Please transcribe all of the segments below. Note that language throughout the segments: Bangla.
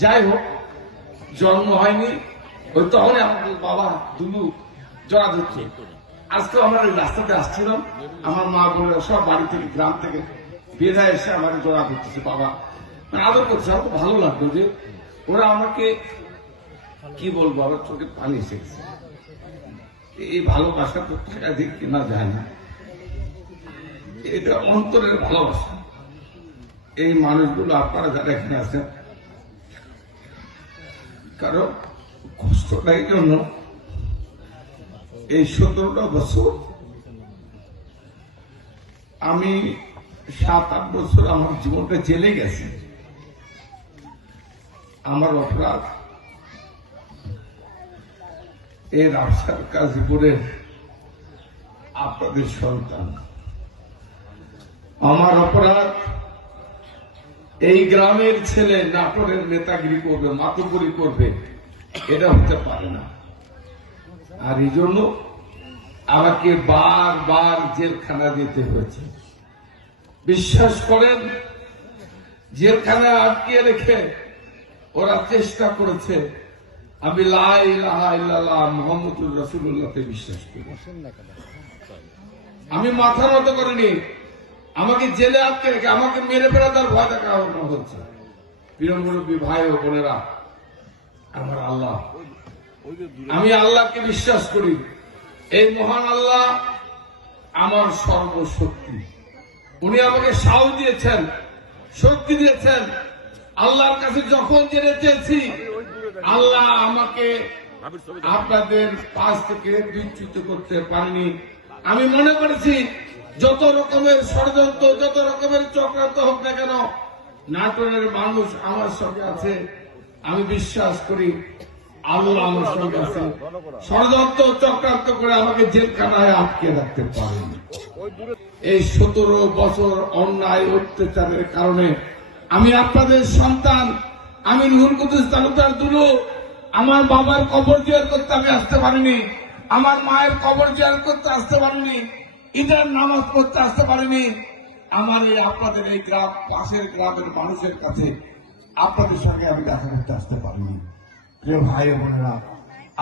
যাই হোক জন্ম হয়নি। ওই তখনই আমাকে বাবা দুলু জড়া দিচ্ছে আজকে আমরা ওই রাস্তাতে আসছিলাম। আমার মা বোনেরা সব বাড়ি থেকে, গ্রাম থেকে বেঁধা এসে আমার জড়া করতেছে বাবা। মানে আদর করছে। আমার ভালো লাগল যে ওরা আমাকে, কি বলব, আমার চোখে পানি এসে গেছে। এই ভালোবাসা তো টাকা দিয়ে কেনা যায় না। এটা অন্তরের ভালোবাসা। এই মানুষগুলো আপনারা যারা এখানে আছেন কারণ কষ্টটা এই জন্য এই সতেরোটা বছর আমি সাত, আট বছর আমার জীবনটা জেলে গেছে। আমার অপরাধ এই রাফসার কাজীপুরের আপনাদের সন্তান। আমার অপরাধ এই গ্রামের ছেলে নাটোরের নেতাগিরি করবে মাতুপুরি করবে, এটা হতে পারে না। আর এই জন্য আমাকে বারবার জেলখানা যেতে হয়েছে। বিশ্বাস করেন, জেলখানা আটকে রেখে ওরা চেষ্টা করেছে। আমি লাই মোহাম্মদুর রসুল্লাহকে বিশ্বাস করি। আমি মাথা মতো করিনি। আমাকে জেলে আটকে রেখে আমাকে মেরে ফেলা তার ভয় দেখানো হচ্ছে। প্রিয়মুরব্বী ভাই ও বোনেরা, আমার আল্লাহ। আমি আল্লাহকে বিশ্বাস করি। এই মহান আল্লাহ আমার সর্বশক্তি। উনি আমাকে সাহস দিয়েছেন, শক্তি দিয়েছেন। আল্লাহর কাছে যখন জেনে চেয়েছি, আল্লাহ আমাকে আপনাদের পাশ থেকে বিচ্যুত করতে পারেনি। আমি মনে করেছি যত রকমের ষড়যন্ত্র, যত রকমের চক্রান্ত হোক না কেন, নাটোরের মানুষ আমার সঙ্গে আছে। আমি বিশ্বাস করি আল্লাহ আমার সঙ্গে আছে। ষড়যন্ত্র, চক্রান্ত করে আমাকে জেলখানায় আটকে রাখতে পারেনি। এই সতেরো বছর অন্যায়, অত্যাচারের কারণে আমি আপনাদের সন্তান, আমি নুর কুতুস তালুকদার দুলু। আমার বাবার কবর জিয়ার করতে আমি আসতে পারিনি। আমার মায়ের কবর জিয়ার করতে আসতে পারিনি। ঈদের নামাজ পড়তে আসতে পারিনি। আমার এই আপনাদের এই গ্রাম, পাশের গ্রামের মানুষের কাছে আপনাদের সঙ্গে আমি দেখা করতে আসতে পারিনি। প্রিয় ভাই বোনেরা,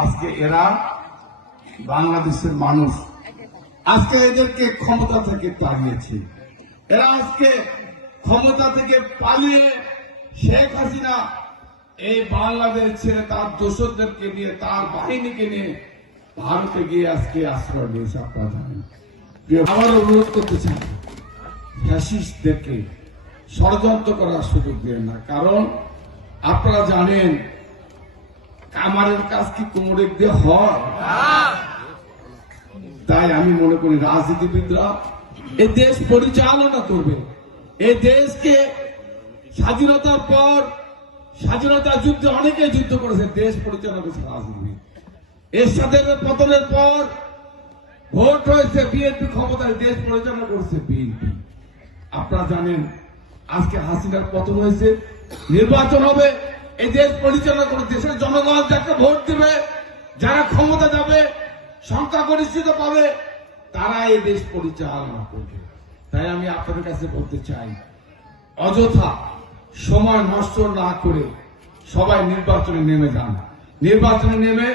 আজকে এরা বাংলাদেশের মানুষ। আজকে এদেরকে ক্ষমতা থেকে তাড়িয়েছে এরা আজকে ক্ষমতা থেকে পালিয়ে শেখ হাসিনা এই বাংলাদেশ ছেড়ে তার দোষরদেরকে নিয়ে, তার বাহিনীকে নিয়ে ভারতে গিয়ে আজকে আশ্রয় নিয়েছে আপনারা জানেন। আমার অনুরোধ করতে চাই ফ্যাসিস্টদেরকে ষড়যন্ত্র করার সুযোগ দেন না। কারণ আপনারা জানেন, কামারের কাজ কি কোমরে দিয়ে হয়? তাই আমি মনে করি রাজনীতিবিদরা এই দেশ পরিচালনা করবে। এই দেশকে স্বাধীনতার পর স্বাধীনতা যুদ্ধে অনেকে যুদ্ধ করেছে, দেশ পরিচালনা করেছে রাজনীতিবিদ। এর সাথে পতনের পর ভোট হয়েছে বিএনপি ক্ষমতায়, দেশ পরিচালনা করছে বিএনপি। আপনারা জানেন, আজকে হাসিনার পতন হয়েছে, নির্বাচন হবে, এই দেশ পরিচালনা করে দেশের জনগণ যাকে ভোট দিবে, যারা ক্ষমতা যাবে, সংখ্যাগরিষ্ঠতা পাবে তারা এই দেশ পরিচালনা করবে। তাই আমি আপনাদের কাছে বলতে চাই, অযথা সময় নষ্ট না করে সবাই নির্বাচনে নেমে যান। নির্বাচনে নেমে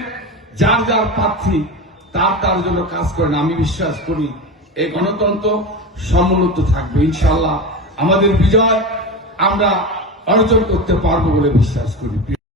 যার যার প্রার্থী তার তার জন্য কাজ করেন, আমি বিশ্বাস করি এই গণতন্ত্র সমুন্নত থাকবে ইনশাল্লাহ আমাদের বিজয় আমরা অর্জন করতে পারব বলে বিশ্বাস করি।